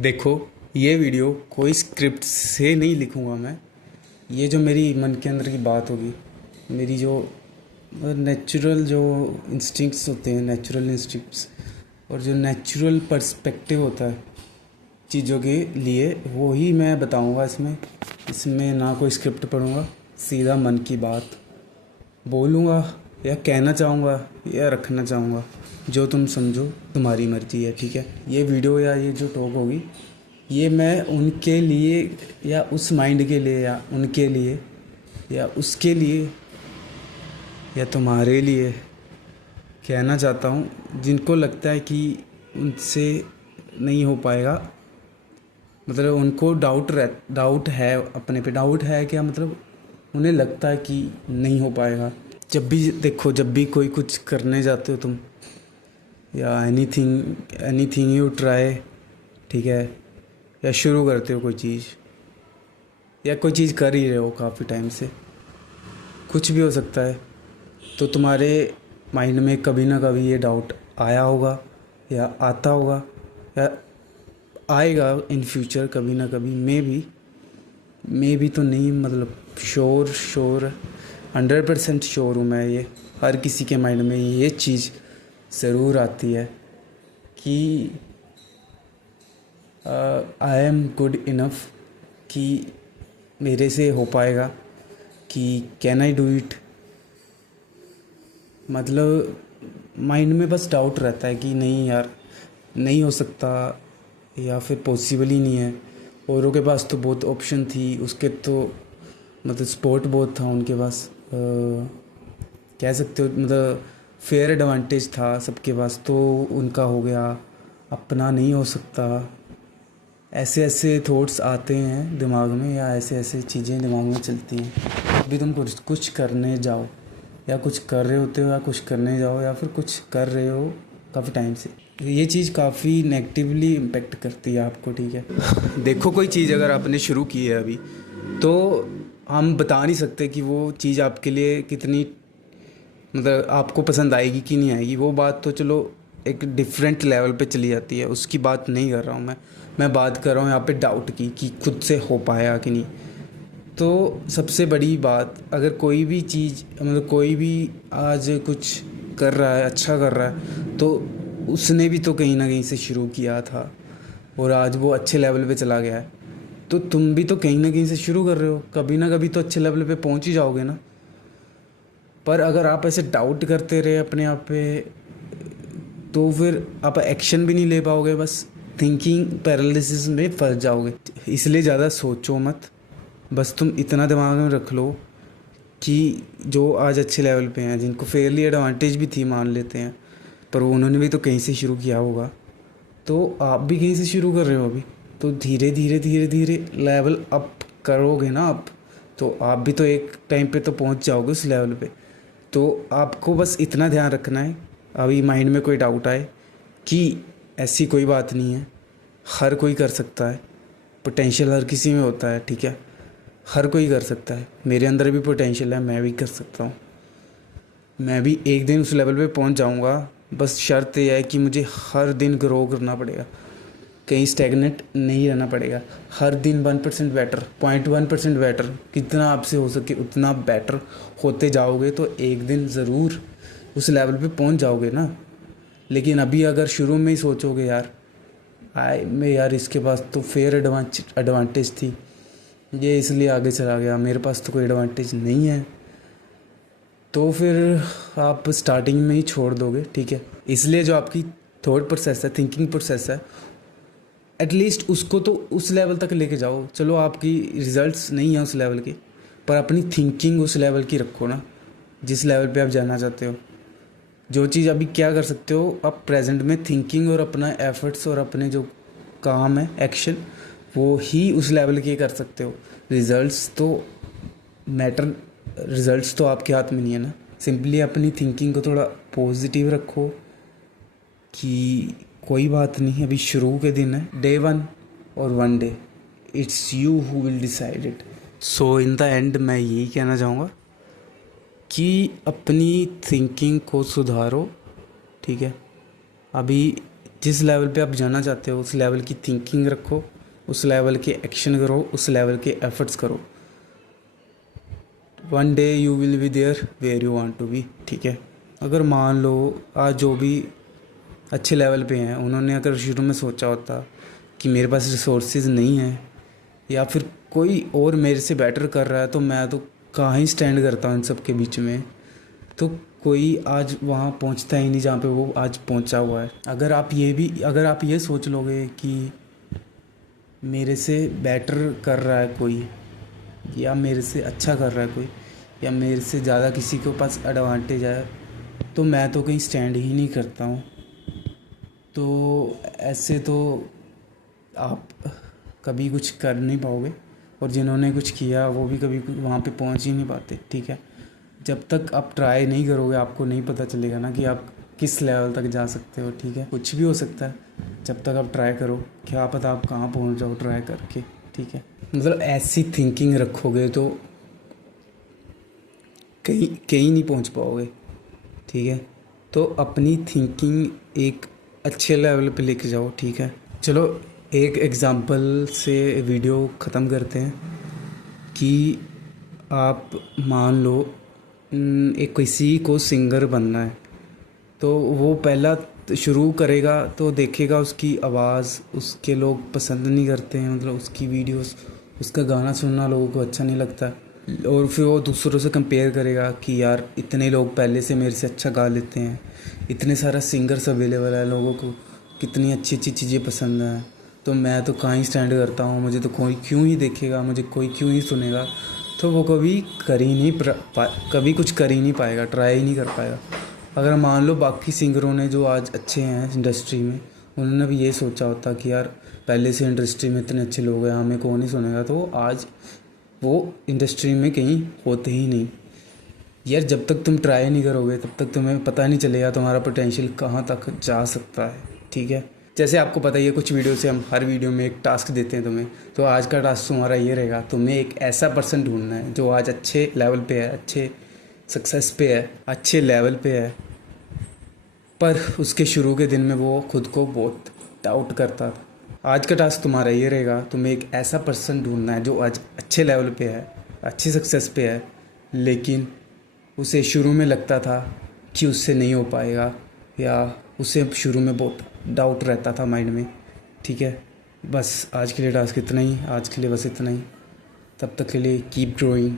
देखो, ये वीडियो कोई स्क्रिप्ट से नहीं लिखूँगा मैं। ये जो मेरी मन के अंदर की बात होगी, मेरी जो नेचुरल जो इंस्टिंक्ट्स होते हैं, नेचुरल इंस्टिंक्ट्स और जो नेचुरल पर्सपेक्टिव होता है चीज़ों के लिए, वो ही मैं बताऊँगा इसमें। इसमें ना कोई स्क्रिप्ट पढ़ूँगा, सीधा मन की बात बोलूँगा या कहना चाहूँगा या रखना चाहूँगा। जो तुम समझो तुम्हारी मर्ज़ी है, ठीक है। ये वीडियो या ये जो टॉक होगी, ये मैं उनके लिए या उस माइंड के लिए या उनके लिए या उसके लिए या तुम्हारे लिए कहना चाहता हूँ, जिनको लगता है कि उनसे नहीं हो पाएगा। मतलब उनको डाउट है, अपने पे डाउट है क्या, मतलब उन्हें लगता है कि नहीं हो पाएगा। जब भी देखो, जब भी कोई कुछ करने जाते हो तुम, या एनीथिंग यू ट्राई, ठीक है, या शुरू करते हो कोई चीज़, या कोई चीज़ कर ही रहे हो काफ़ी टाइम से, कुछ भी हो सकता है, तो तुम्हारे माइंड में कभी ना कभी ये डाउट आया होगा या आता होगा या आएगा इन फ्यूचर कभी ना कभी। मे भी तो नहीं, मतलब श्योर 100% श्योर हूँ मैं। ये हर किसी के माइंड में ये चीज़ ज़रूर आती है कि आई एम गुड इनफ, कि मेरे से हो पाएगा, कि कैन आई डू इट। मतलब माइंड में बस डाउट रहता है कि नहीं यार, नहीं हो सकता, या फिर पॉसिबल ही नहीं है। औरों के पास तो बहुत ऑप्शन थी, उसके तो मतलब स्पोर्ट बहुत था उनके पास, कह सकते हो, मतलब फेयर एडवांटेज था सबके पास, तो उनका हो गया, अपना नहीं हो सकता। ऐसे ऐसे थॉट्स आते हैं दिमाग में, या ऐसे ऐसे चीज़ें दिमाग में चलती हैं। अभी तुम कुछ करने जाओ, या कुछ कर रहे होते हो, या कुछ करने जाओ, या फिर कुछ कर रहे हो काफ़ी टाइम से, ये चीज़ काफ़ी नेगेटिवली इम्पेक्ट करती है आपको, ठीक है। देखो, कोई चीज़ अगर आपने शुरू की है अभी, तो हम बता नहीं सकते कि वो चीज़ आपके लिए कितनी, मतलब आपको पसंद आएगी कि नहीं आएगी। वो बात तो चलो एक डिफरेंट लेवल पे चली जाती है, उसकी बात नहीं कर रहा हूँ मैं बात कर रहा हूँ यहाँ पे डाउट की, कि खुद से हो पाया कि नहीं। तो सबसे बड़ी बात, अगर कोई भी चीज़, मतलब कोई भी आज कुछ कर रहा है, अच्छा कर रहा है, तो उसने भी तो कहीं ना कहीं से शुरू किया था और आज वो अच्छे लेवल पे चला गया है। तो तुम भी तो कहीं ना कहीं से शुरू कर रहे हो, कभी ना कभी तो अच्छे लेवल पे पहुंच ही जाओगे ना। पर अगर आप ऐसे डाउट करते रहे अपने आप पे, तो फिर आप एक्शन भी नहीं ले पाओगे, बस थिंकिंग पैरालिसिस में फंस जाओगे। इसलिए ज़्यादा सोचो मत, बस तुम इतना दिमाग में रख लो कि जो आज अच्छे लेवल पे हैं, जिनको फेयरली एडवांटेज भी थी मान लेते हैं, पर वो उन्होंने भी तो कहीं से शुरू किया होगा, तो आप भी कहीं से शुरू कर रहे हो अभी। तो धीरे धीरे लेवल अप करोगे ना आप, तो आप भी तो एक टाइम पे तो पहुंच जाओगे उस लेवल पे। तो आपको बस इतना ध्यान रखना है, अभी माइंड में कोई डाउट आए, कि ऐसी कोई बात नहीं है, हर कोई कर सकता है, पोटेंशियल हर किसी में होता है, ठीक है। हर कोई कर सकता है, मेरे अंदर भी पोटेंशियल है, मैं भी कर सकता हूँ। मैं भी एक दिन उस लेवल पे पहुँच जाऊँगा। बस शर्त यह है कि मुझे हर दिन ग्रो करना पड़ेगा, कहीं स्टैग्नेट नहीं रहना पड़ेगा। हर दिन 1% बेटर, 0.1% बेटर, कितना आपसे हो सके उतना बेटर होते जाओगे, तो एक दिन ज़रूर उस लेवल पे पहुंच जाओगे ना। लेकिन अभी अगर शुरू में ही सोचोगे यार, यार इसके पास तो फेयर एडवांटेज थी, ये इसलिए आगे चला गया, मेरे पास तो कोई एडवांटेज नहीं है, तो फिर आप स्टार्टिंग में ही छोड़ दोगे, ठीक है। इसलिए जो आपकी थॉट प्रोसेस है, थिंकिंग प्रोसेस है, एटलीस्ट उसको तो उस लेवल तक लेके जाओ। चलो आपकी रिजल्ट्स नहीं है उस लेवल के, पर अपनी थिंकिंग उस लेवल की रखो ना, जिस लेवल पे आप जाना चाहते हो। जो चीज़ अभी क्या कर सकते हो आप प्रेजेंट में, थिंकिंग और अपना एफर्ट्स और अपने जो काम है, एक्शन, वो ही उस लेवल के कर सकते हो। रिजल्ट्स तो आपके हाथ में नहीं है ना। सिंपली अपनी थिंकिंग को थोड़ा पॉजिटिव रखो, कि कोई बात नहीं, अभी शुरू के दिन है, डे 1 और 1 day, it's you who will decide it. So in the end मैं यही कहना चाहूँगा कि अपनी थिंकिंग को सुधारो, ठीक है। अभी जिस लेवल पे आप जाना चाहते हो उस लेवल की थिंकिंग रखो, उस लेवल के एक्शन करो, उस लेवल के एफर्ट्स करो। One day you will be there where you want to be. ठीक है, अगर मान लो आज जो भी अच्छे लेवल पे हैं उन्होंने अगर शुरू में सोचा होता कि मेरे पास रिसोर्सेज नहीं है या फिर कोई और मेरे से बेटर कर रहा है, तो मैं तो कहाँ ही स्टैंड करता हूँ इन सब के बीच में, तो कोई आज वहाँ पहुँचता ही नहीं जहाँ पे वो आज पहुँचा हुआ है। अगर आप ये सोच लोगे कि मेरे से बेटर कर रहा है कोई, या मेरे से अच्छा कर रहा है कोई, या मेरे से ज़्यादा किसी के पास एडवांटेज है, तो मैं तो कहीं स्टैंड ही नहीं करता हूँ। तो ऐसे तो आप कभी कुछ कर नहीं पाओगे, और जिन्होंने कुछ किया वो भी कभी वहाँ पे पहुँच ही नहीं पाते। ठीक है, जब तक आप ट्राई नहीं करोगे आपको नहीं पता चलेगा ना कि आप किस लेवल तक जा सकते हो। ठीक है, कुछ भी हो सकता है, जब तक आप ट्राई करो क्या पता आप कहाँ पहुँच जाओ ट्राई करके। ठीक है, मतलब ऐसी थिंकिंग रखोगे तो कहीं कहीं नहीं पहुँच पाओगे। ठीक है, तो अपनी थिंकिंग एक अच्छे लेवल पे लेके जाओ। ठीक है, चलो एक एग्ज़ाम्पल से वीडियो ख़त्म करते हैं कि आप मान लो एक किसी को सिंगर बनना है, तो वो पहला शुरू करेगा तो देखेगा उसकी आवाज़ उसके लोग पसंद नहीं करते हैं, मतलब उसकी वीडियोस उसका गाना सुनना लोगों को अच्छा नहीं लगता, और फिर वो दूसरों से कंपेयर करेगा कि यार इतने लोग पहले से मेरे से अच्छा गा लेते हैं, इतने सारा सिंगर्स अवेलेबल है, लोगों को कितनी अच्छी अच्छी चीज़ें पसंद हैं, तो मैं तो कहाँ ही स्टैंड करता हूँ, मुझे तो कोई क्यों ही देखेगा, मुझे कोई क्यों ही सुनेगा। तो वो कभी कुछ कर ही नहीं पाएगा, ट्राई ही नहीं कर पाएगा। अगर मान लो बाकी सिंगरों ने जो आज अच्छे हैं इंडस्ट्री में, उन्होंने भी ये सोचा होता कि यार पहले से इंडस्ट्री में इतने अच्छे लोग हैं, हमें कौन ही सुनेगा, तो आज वो इंडस्ट्री में कहीं होते ही नहीं। यार जब तक तुम ट्राई नहीं करोगे तब तक तुम्हें पता नहीं चलेगा तुम्हारा पोटेंशियल कहाँ तक जा सकता है। ठीक है, जैसे आपको पता ही है कुछ वीडियो से हम हर वीडियो में एक टास्क देते हैं तुम्हें, तो आज का टास्क तुम्हारा ये रहेगा, तुम्हें एक ऐसा पर्सन ढूंढना है जो आज अच्छे लेवल पे है, अच्छे सक्सेस पे है, अच्छे लेवल पे है, पर उसके शुरू के दिन में वो खुद को बहुत डाउट करता था। आज का टास्क तुम्हारा ये रहेगा, तुम्हें एक ऐसा पर्सन ढूंढना है जो आज अच्छे लेवल पे है, अच्छी सक्सेस पे है, लेकिन उसे शुरू में लगता था कि उससे नहीं हो पाएगा, या उसे शुरू में बहुत डाउट रहता था माइंड में। ठीक है, बस आज के लिए टास्क इतना ही, आज के लिए बस इतना ही। तब तक के लिए कीप ग्रोइंग।